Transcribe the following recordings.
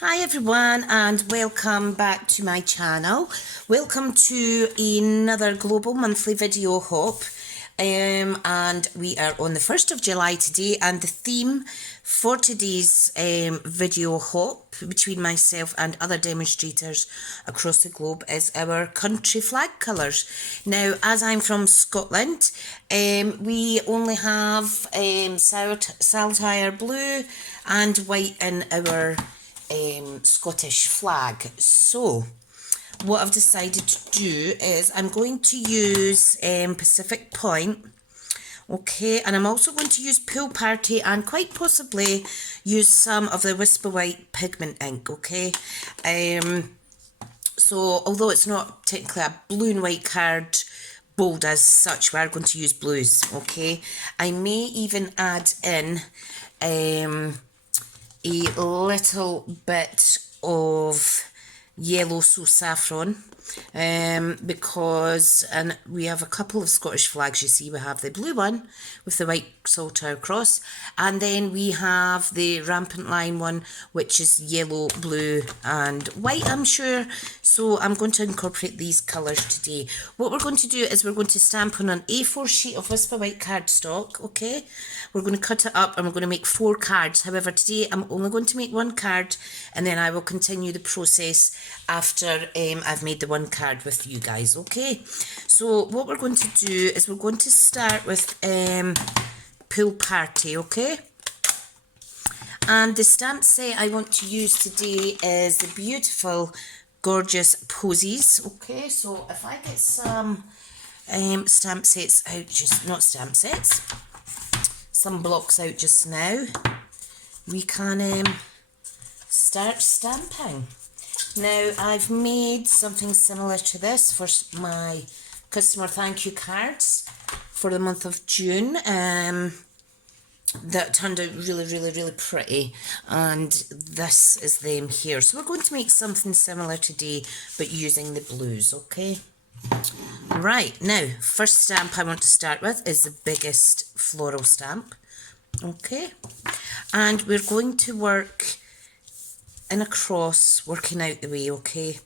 Hi everyone and welcome back to my channel. Welcome to another global monthly video hop, and we are on the 1st of July today, and the theme for today's video hop between myself and other demonstrators across the globe is our country flag colours. Now, as I'm from Scotland, we only have saltire blue and white in our Scottish flag. So what I've decided to do is I'm going to use Pacific Point, okay, and I'm also going to use Pool Party and quite possibly use some of the Whisper White pigment ink, okay. So although it's not technically a blue and white card bold as such, we are going to use blues, okay. I may even add in a little bit of yellow so saffron, because we have a couple of Scottish flags. You see, we have the blue one with the white saltire cross, and then we have the rampant line one, which is yellow, blue and white, I'm sure. So I'm going to incorporate these colours today. What we're going to do is we're going to stamp on an A4 sheet of Whisper White cardstock, okay. We're going to cut it up and we're going to make 4 cards. However, today I'm only going to make 1 card, and then I will continue the process after I've made the 1 card with you guys, okay. So what we're going to do is we're going to start with Pool Party, okay. And the stamp set I want to use today is the beautiful, gorgeous Posies, okay. So if I get some stamp sets out, some blocks out just now, we can start stamping. Now, I've made something similar to this for my customer thank you cards for the month of June. That turned out really, really, really pretty, and this is them here. So we're going to make something similar today, but using the blues, okay? Right, now, first stamp I want to start with is the biggest floral stamp, okay? And we're going to work in a cross, working out the way, okay?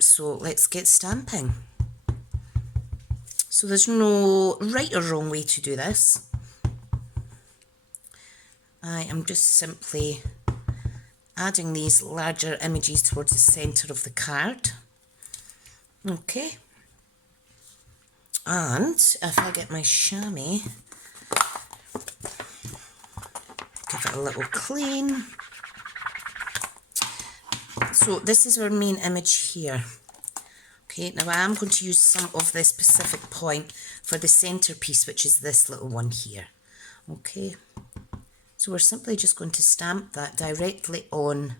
So let's get stamping. So there's no right or wrong way to do this. I am just simply adding these larger images towards the centre of the card. Okay. And if I get my chamois, give it a little clean. So this is our main image here. Okay, now I am going to use some of this Pacific Point for the centrepiece, which is this little one here. Okay. So we're simply just going to stamp that directly on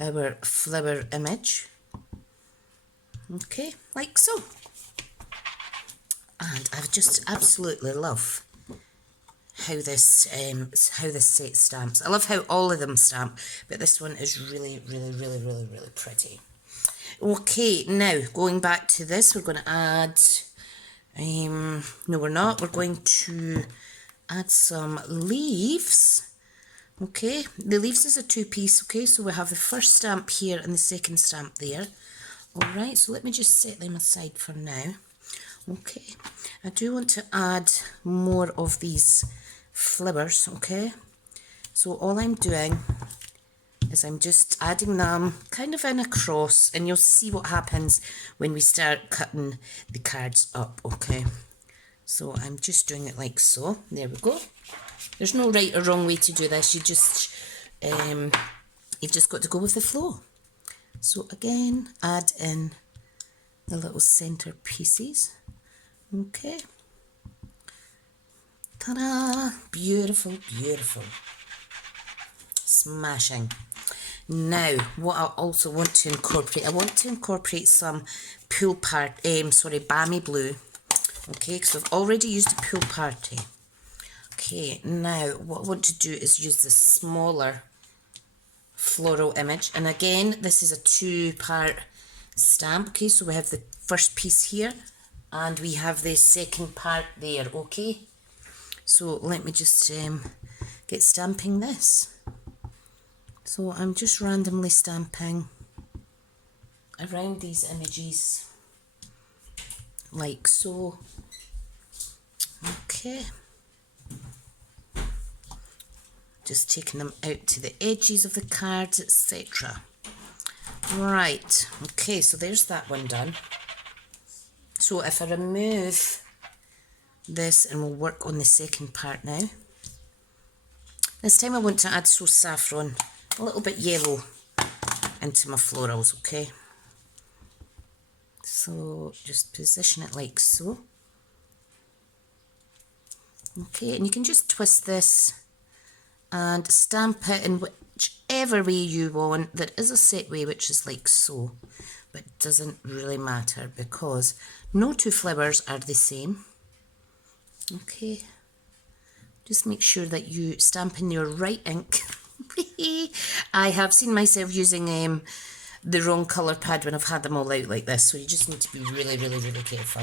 our flower image. Okay, like so. And I just absolutely love how this set stamps. I love how all of them stamp, but this one is really, really, really, really, really pretty. Okay, now going back to this, we're going to add, no we're not, we're going to add some leaves. Okay, the leaves is a 2-piece, okay, so we have the first stamp here and the second stamp there. Alright, so let me just set them aside for now. Okay, I do want to add more of these flowers, okay, so all I'm doing is I'm just adding them kind of in a cross, and you'll see what happens when we start cutting the cards up, okay. So I'm just doing it like so. There we go. There's no right or wrong way to do this. You've just got to go with the flow. So again, add in the little centre pieces. Okay. Ta-da! Beautiful, beautiful. Smashing. Now, what I also want to incorporate, I want to incorporate some Balmy Blue. Okay, because we've already used the Pool Party. Okay, now what I want to do is use the smaller floral image. And again, this is a 2-part stamp. Okay, so we have the first piece here and we have the second part there, okay? So let me just get stamping this. So I'm just randomly stamping around these images like so. Okay. Just taking them out to the edges of the cards, etc. Right, okay, so there's that one done. So if I remove this, and we'll work on the second part now. This time I want to add some saffron, a little bit yellow, into my florals, okay? So just position it like so. Okay, and you can just twist this and stamp it in whichever way you want. There is a set way which is like so, but it doesn't really matter because no two flowers are the same. Okay, just make sure that you stamp in your right ink. I have seen myself using the wrong colour pad when I've had them all out like this, so you just need to be really, really, really careful.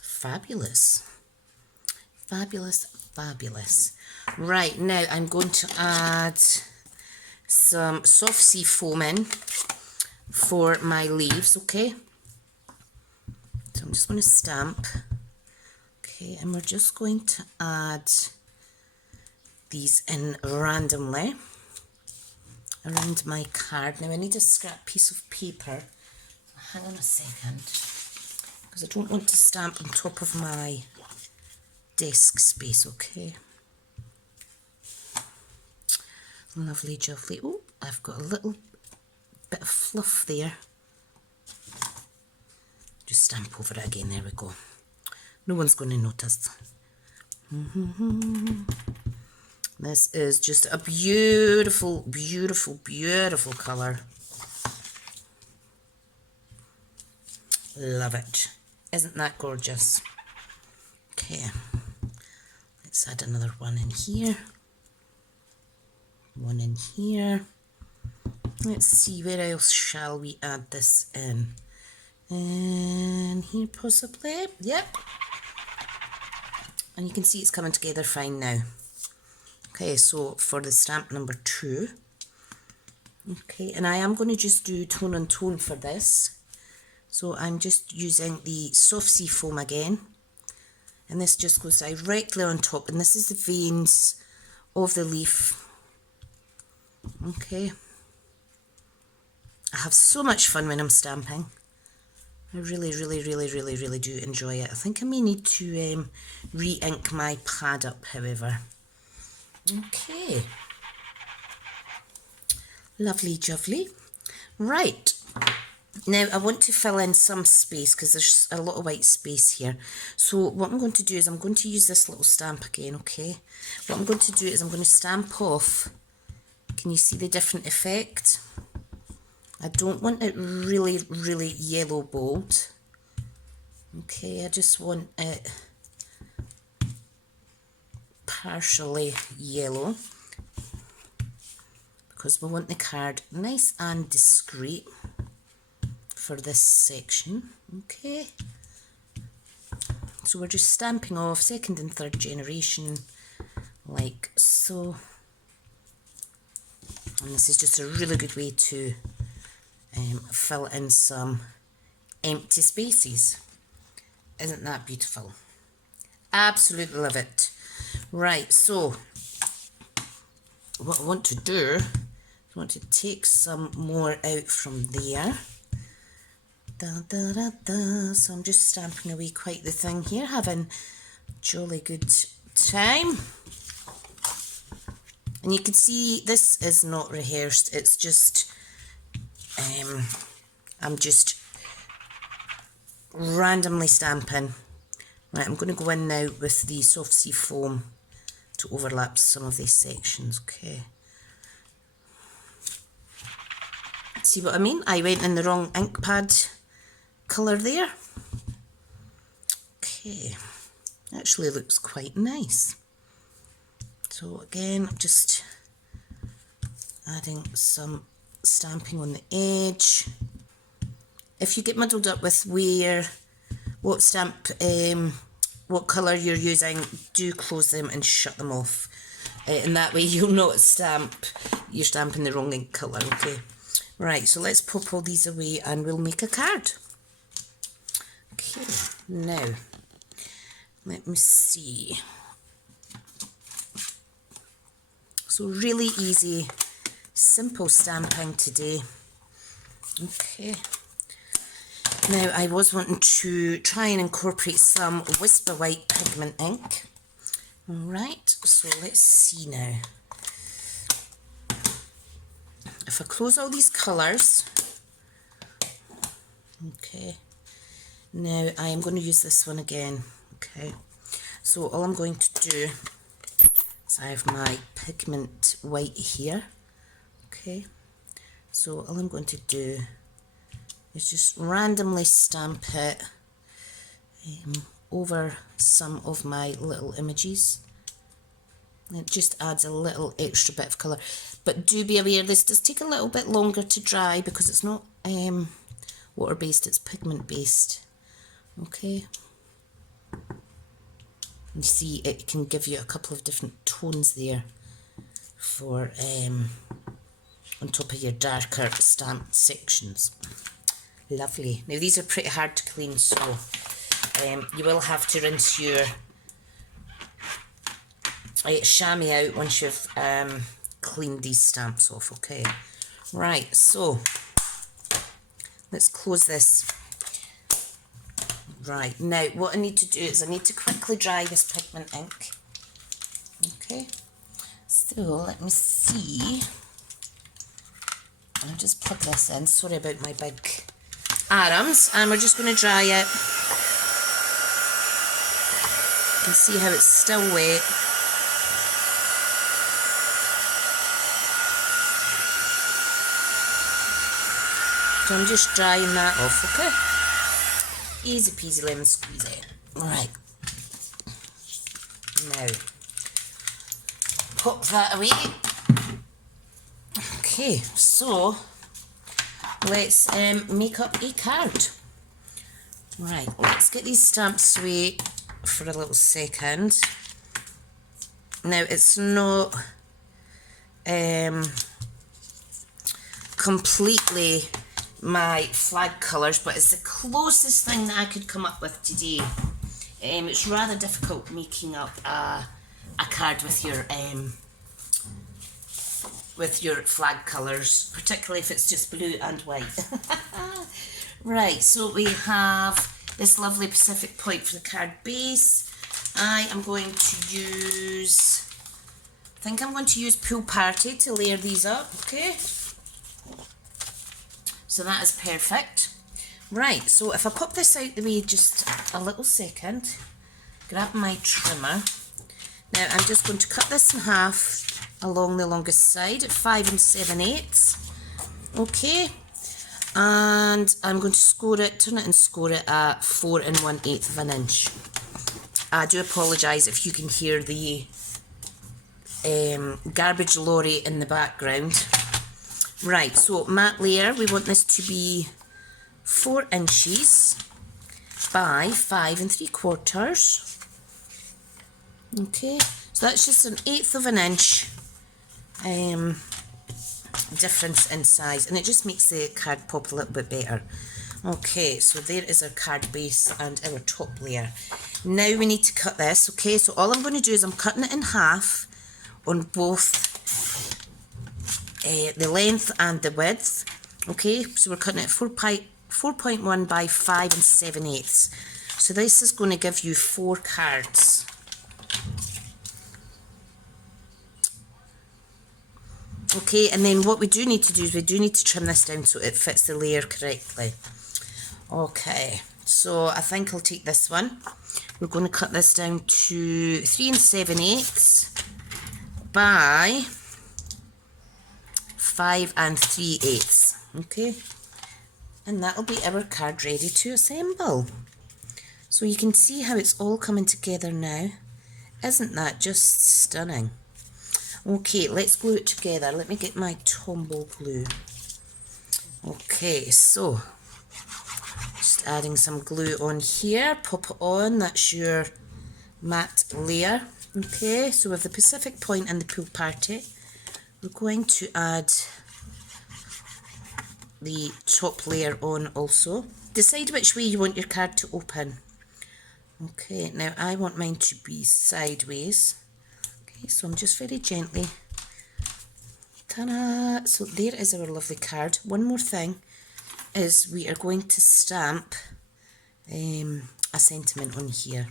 Fabulous. Fabulous, fabulous. Right, now I'm going to add some soft sea foam in for my leaves, okay? So I'm just going to stamp. Okay, and we're just going to add these in randomly around my card. Now I need a scrap piece of paper. Hang on a second, because I don't want to stamp on top of my desk space, okay? Lovely jubbly. Oh, I've got a little bit of fluff there. Just stamp over it again, there we go. No one's going to notice. This is just a beautiful, beautiful, beautiful colour. Love it. Isn't that gorgeous? Okay, let's add another one in here. One in here. Let's see, where else shall we add this in? And here possibly. Yep. And you can see it's coming together fine now. Okay, so for the stamp number 2. Okay, and I am going to just do tone on tone for this. So I'm just using the soft sea foam again. And this just goes directly on top. And this is the veins of the leaf. Okay. I have so much fun when I'm stamping. I really, really, really, really, really do enjoy it. I think I may need to re-ink my pad up, however. Okay. Lovely jubbly. Right. Now I want to fill in some space because there's a lot of white space here. So what I'm going to do is I'm going to use this little stamp again, okay? What I'm going to do is I'm going to stamp off. Can you see the different effect? I don't want it really, really yellow bold. Okay, I just want it partially yellow because we want the card nice and discreet for this section. Okay, so we're just stamping off second and third generation like so. And this is just a really good way to fill in some empty spaces. Isn't that beautiful? Absolutely love it. Right, so what I want to do, I want to take some more out from there. Da, da, da, da. So I'm just stamping away quite the thing here, having jolly good time. And you can see this is not rehearsed, it's just, I'm just randomly stamping. Right, I'm going to go in now with the soft sea foam to overlap some of these sections, okay. See what I mean? I went in the wrong ink pad colour there. Okay, actually looks quite nice. So again, just adding some stamping on the edge. If you get muddled up with what stamp, what colour you're using, do close them and shut them off. and that way you'll not you're stamping the wrong ink colour, okay? Right, so let's pop all these away and we'll make a card. Okay, now, let me see. So really easy, simple stamping today. Okay. Now, I was wanting to try and incorporate some Whisper White pigment ink. Alright, so let's see now. If I close all these colours, okay, now I am going to use this one again, okay, so all I'm going to do is I have my pigment white here, okay, so all I'm going to do is just randomly stamp it over some of my little images. It just adds a little extra bit of colour. But do be aware, this does take a little bit longer to dry because it's not water based, it's pigment based. Okay. You see it can give you a couple of different tones there for on top of your darker stamped sections. Lovely. Now these are pretty hard to clean, so you will have to rinse your chamois out once you've cleaned these stamps off, okay? Right, so let's close this. Right, now what I need to do is I need to quickly dry this pigment ink. Okay, so let me see. I'll just plug this in. Sorry about my big arms, and we're just going to dry it. You can see how it's still wet. So I'm just drying that off, okay? Easy peasy lemon squeezy. Alright. Now, pop that away. Okay, so let's make up a card. Right, let's get these stamps away for a little second. Now, it's not completely my flag colours, but it's the closest thing that I could come up with today. It's rather difficult making up a card with your flag colours, particularly if it's just blue and white. Right, so we have this lovely Pacific Point for the card base. I am going to use, I think I'm going to use Pool Party to layer these up, okay? So that is perfect. Right, so if I pop this out the way just a little second, grab my trimmer. Now I'm just going to cut this in half along the longest side at 5 7/8. Okay, and I'm going to score it, turn it and score it at 4 1/8 of an inch. I do apologise if you can hear the garbage lorry in the background. Right, so matte layer, we want this to be 4 inches by 5 3/4. Okay, so that's just 1/8 of an inch difference in size, and it just makes the card pop a little bit better. Okay, so there is our card base and our top layer. Now we need to cut this, okay, so all I'm going to do is I'm cutting it in half on both the length and the width. Okay, so we're cutting it 4.1 by 5 7/8. So this is going to give you 4 cards. Okay, and then what we do need to do is we do need to trim this down so it fits the layer correctly. Okay, so I think I'll take this one. We're going to cut this down to 3 7/8 by 5 3/8. Okay, and that'll be our card ready to assemble. So you can see how it's all coming together now. Isn't that just stunning? Okay, let's glue it together. Let me get my Tombow glue. Okay, so just adding some glue on here. Pop it on. That's your matte layer. Okay, so with the Pacific Point and the pool party, we're going to add the top layer on also. Decide which way you want your card to open. Okay, now I want mine to be sideways. Okay, so I'm just very gently. Ta-da! So there is our lovely card. One more thing is we are going to stamp a sentiment on here.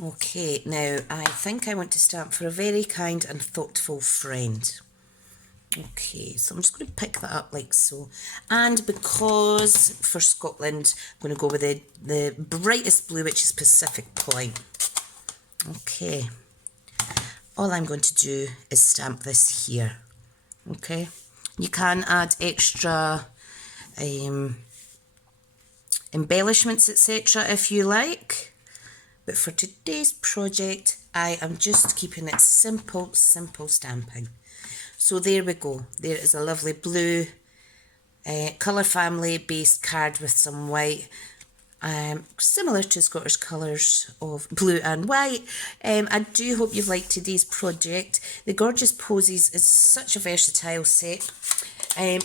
Okay, now I think I want to stamp for a very kind and thoughtful friend. Okay, so I'm just going to pick that up like so. And because for Scotland, I'm going to go with the brightest blue, which is Pacific Point. Okay, all I'm going to do is stamp this here. Okay, you can add extra embellishments, etc. if you like. But for today's project, I am just keeping it simple, simple stamping. So there we go. There is a lovely blue colour family based card with some white, similar to Scottish colours of blue and white. I do hope you've liked today's project. The Gorgeous Posies is such a versatile set.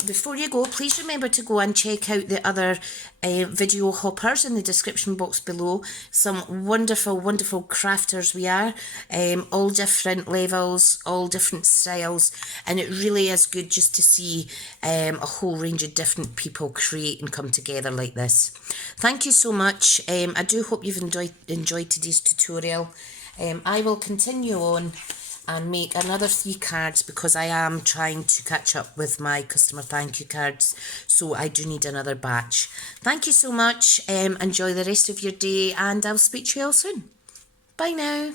Before you go, please remember to go and check out the other video hoppers in the description box below. Some wonderful, wonderful crafters we are, all different levels, all different styles, and it really is good just to see a whole range of different people create and come together like this. Thank you so much. I do hope you've enjoyed today's tutorial. I will continue on and make another 3 cards because I am trying to catch up with my customer thank you cards, so I do need another batch. Thank you so much. Enjoy the rest of your day, and I'll speak to you all soon. Bye now.